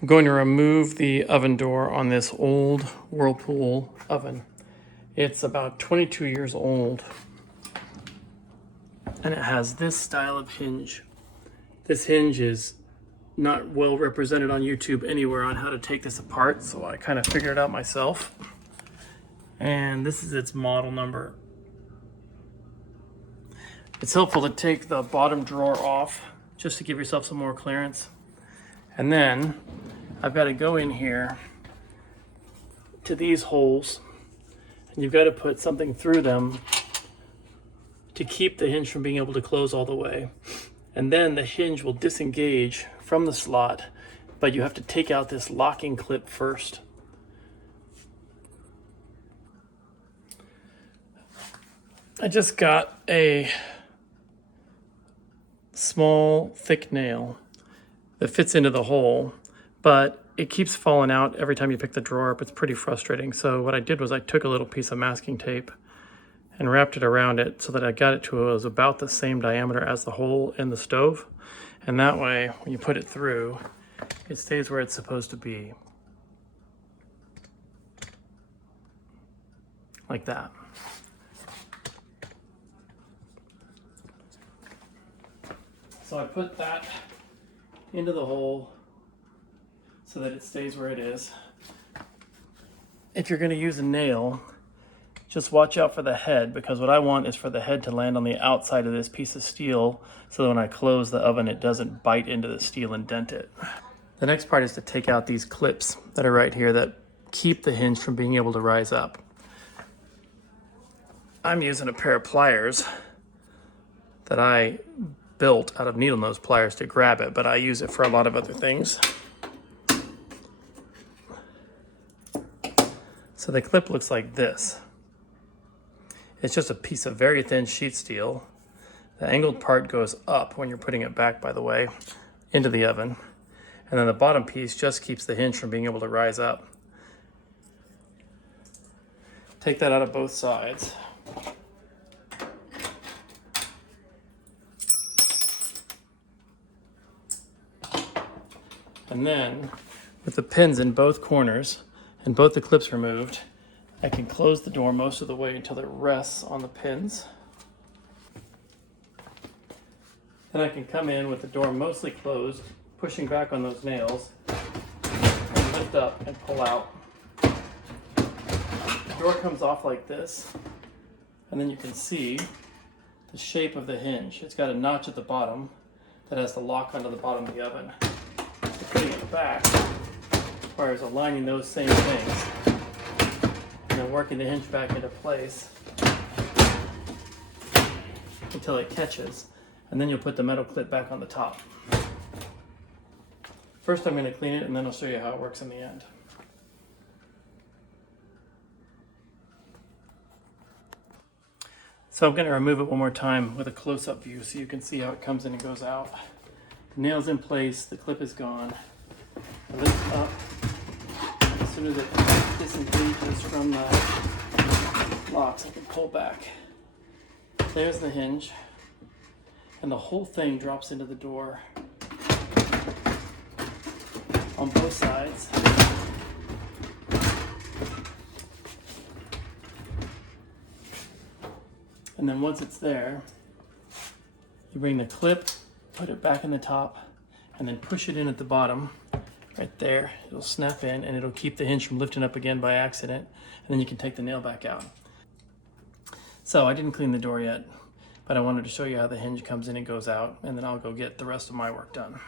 I'm going to remove the oven door on this old Whirlpool oven. It's about 22 years old, and it has this style of hinge. This hinge is not well represented on YouTube anywhere on how to take this apart, so I kind of figured it out myself. And this is its model number. It's helpful to take the bottom drawer off just to give yourself some more clearance. And then I've got to go in here to these holes, and you've got to put something through them to keep the hinge from being able to close all the way. And then the hinge will disengage from the slot, but you have to take out this locking clip first. I just got a small thick nail that fits into the hole, but it keeps falling out every time you pick the drawer up. It's pretty frustrating. So what I did was I took a little piece of masking tape and wrapped it around it so that I got it to it was about the same diameter as the hole in the stove. And that way, when you put it through, it stays where it's supposed to be. Like that. So I put that into the hole so that it stays where it is. If you're going to use a nail, just watch out for the head, because what I want is for the head to land on the outside of this piece of steel so that when I close the oven it doesn't bite into the steel and dent it. The next part is to take out these clips that are right here that keep the hinge from being able to rise up. I'm using a pair of pliers that I built out of needle nose pliers to grab it, but I use it for a lot of other things. So the clip looks like this. It's just a piece of very thin sheet steel. The angled part goes up when you're putting it back, by the way, into the oven. And then the bottom piece just keeps the hinge from being able to rise up. Take that out of both sides. And then, with the pins in both corners and both the clips removed, I can close the door most of the way until it rests on the pins. Then I can come in with the door mostly closed, pushing back on those nails, and lift up and pull out. The door comes off like this, and then you can see the shape of the hinge. It's got a notch at the bottom that has the lock onto the bottom of the oven. So putting it back requires aligning those same things and then working the hinge back into place until it catches, and then you'll put the metal clip back on the top. First I'm going to clean it, and then I'll show you how it works in the end. So I'm going to remove it one more time with a close-up view so you can see how it comes in and goes out. The nail's in place, the clip is gone. I lift up. As soon as it disengages from the locks, I can pull back. There's the hinge, and the whole thing drops into the door on both sides. And then once it's there, you bring the clip, put it back in the top, and then push it in at the bottom. Right there, it'll snap in and it'll keep the hinge from lifting up again by accident, and then you can take the nail back out. So I didn't clean the door yet, but I wanted to show you how the hinge comes in and goes out, and then I'll go get the rest of my work done.